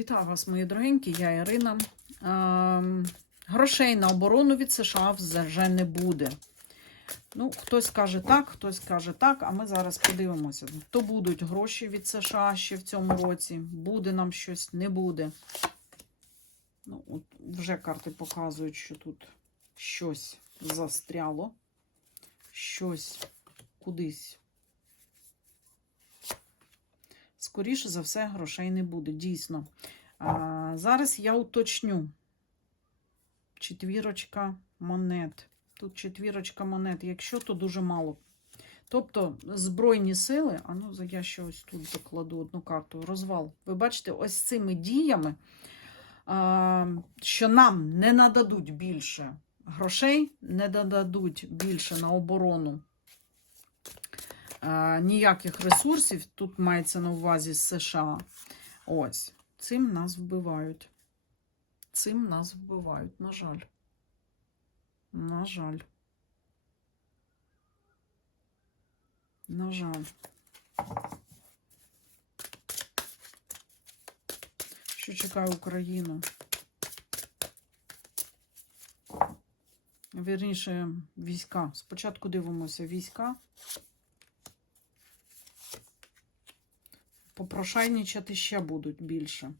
Вітаю вас, мої дорогенькі, я Ірина. Ем, грошей на оборону від США вже не буде. Ну, хтось каже так, хтось каже так, а ми зараз подивимося. То будуть гроші від США ще в цьому році. Буде нам щось, не буде. Ну, от вже карти показують, що тут щось застряло, щось кудись. Скоріше за все, грошей не буде, дійсно. А, зараз я уточню. Четвірочка монет. Тут четвірочка монет. Якщо, то дуже мало. Тобто Збройні сили, а ну я ще ось тут закладу одну карту, розвал. Ви бачите, ось цими діями, а, що нам не нададуть більше грошей, не нададуть більше на оборону ніяких ресурсів. Тут мається на увазі США. Ось, цим нас вбивають. Цим нас вбивають, на жаль. На жаль. На жаль. Що чекає Україну? Вірніше, війська. Спочатку дивимося війська. Попрошайничати ще будуть більше.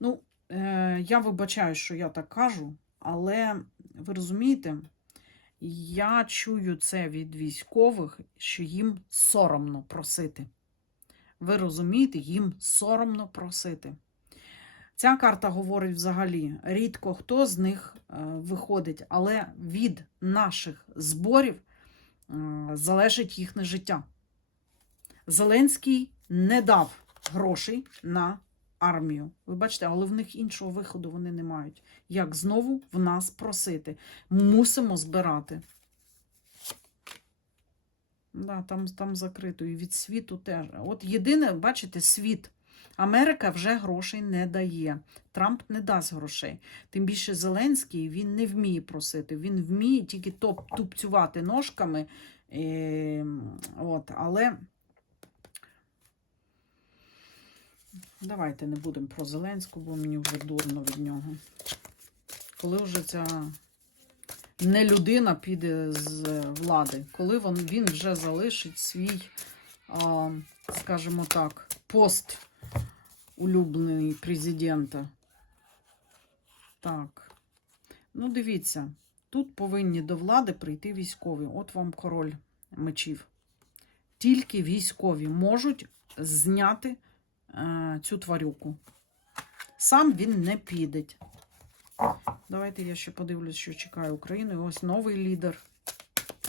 Ну, е, я вибачаю, що я так кажу, але ви розумієте, я чую це від військових, що їм соромно просити. Ви розумієте, їм соромно просити. Ця карта говорить взагалі, рідко хто з них е, виходить, але від наших зборів е, залежить їхнє життя. Зеленський не дав грошей на армію. Ви бачите, але в них іншого виходу вони не мають. Як знову в нас просити? Мусимо збирати. Да, там, там закрито. І від світу теж. От єдине, бачите, світ. Америка вже грошей не дає. Трамп не дасть грошей. Тим більше Зеленський він не вміє просити. Він вміє тільки топ тупцювати ножками. Е, от, але. Давайте не будемо про Зеленську, бо мені вже дурно від нього. Коли вже ця не людина піде з влади, коли він, вже залишить свій, скажімо так, пост улюблений президента. Так. Ну, дивіться, тут повинні до влади прийти військові. От вам король мечів. Тільки військові можуть зняти цю тварюку. Сам він не піде. Давайте я ще подивлюсь, що чекає Україну. І ось новий лідер.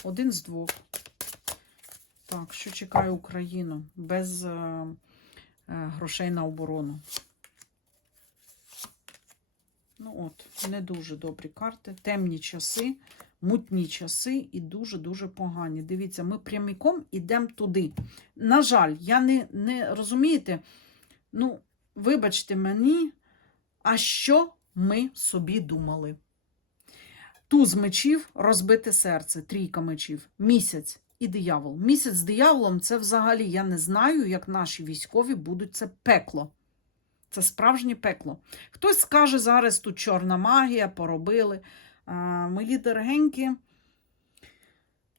Один з двох. Так, що чекає Україну без е, е, грошей на оборону. Ну от, не дуже добрі карти. Темні часи, мутні часи і дуже-дуже погані. Дивіться, ми прямиком ідемо туди. На жаль, я не, не розумієте, ну, вибачте мені, а що ми собі думали? Туз мечів, розбите серце, трійка мечів, місяць і диявол. Місяць з дияволом це взагалі я не знаю, як наші військові будуть це пекло. Це справжнє пекло. Хтось скаже, зараз тут чорна магія, поробили. А, мої дорогенькі,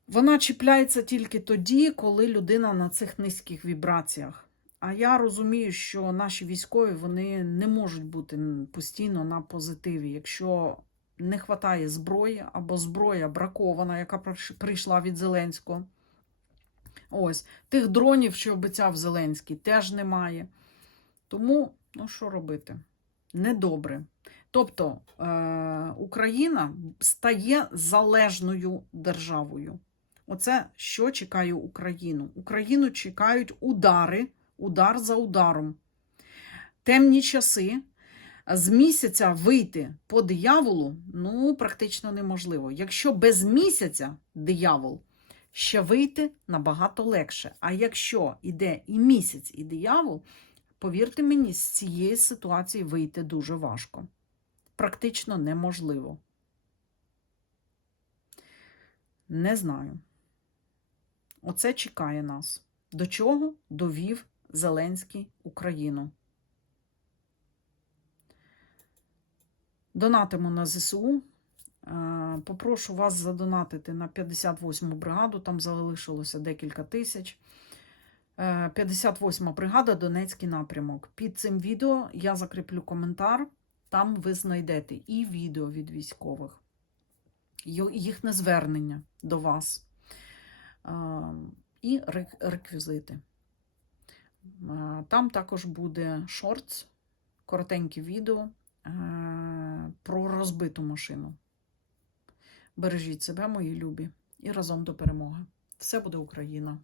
вона чіпляється тільки тоді, коли людина на цих низьких вібраціях. А я розумію, що наші військові вони не можуть бути постійно на позитиві, якщо не вистачає зброї або зброя бракована, яка прийшла від Зеленського. Ось, тих дронів, що обіцяв Зеленський, теж немає. Тому, ну що робити? Недобре. Тобто е- Україна стає залежною державою. Оце що чекає Україну? Україну чекають удари, удар за ударом. Темні часи. З місяця вийти по дияволу ну, практично неможливо. Якщо без місяця диявол, ще вийти набагато легше. А якщо іде і місяць, і диявол, повірте мені, з цієї ситуації вийти дуже важко. Практично неможливо. Не знаю. Оце чекає нас. До чого довів Зеленський Україну? Донатимо на ЗСУ. Е, Попрошу вас задонатити на 58-му бригаду, там залишилося декілька тисяч. Е, 58-ма бригада, Донецький напрямок. Під цим відео я закріплю коментар, там ви знайдете і відео від військових, їхнє звернення до вас, е, і реквізити. Е, Там також буде шортс, коротеньке відео е, про розбиту машину. Бережіть себе, мої любі, і разом до перемоги. Все буде Україна!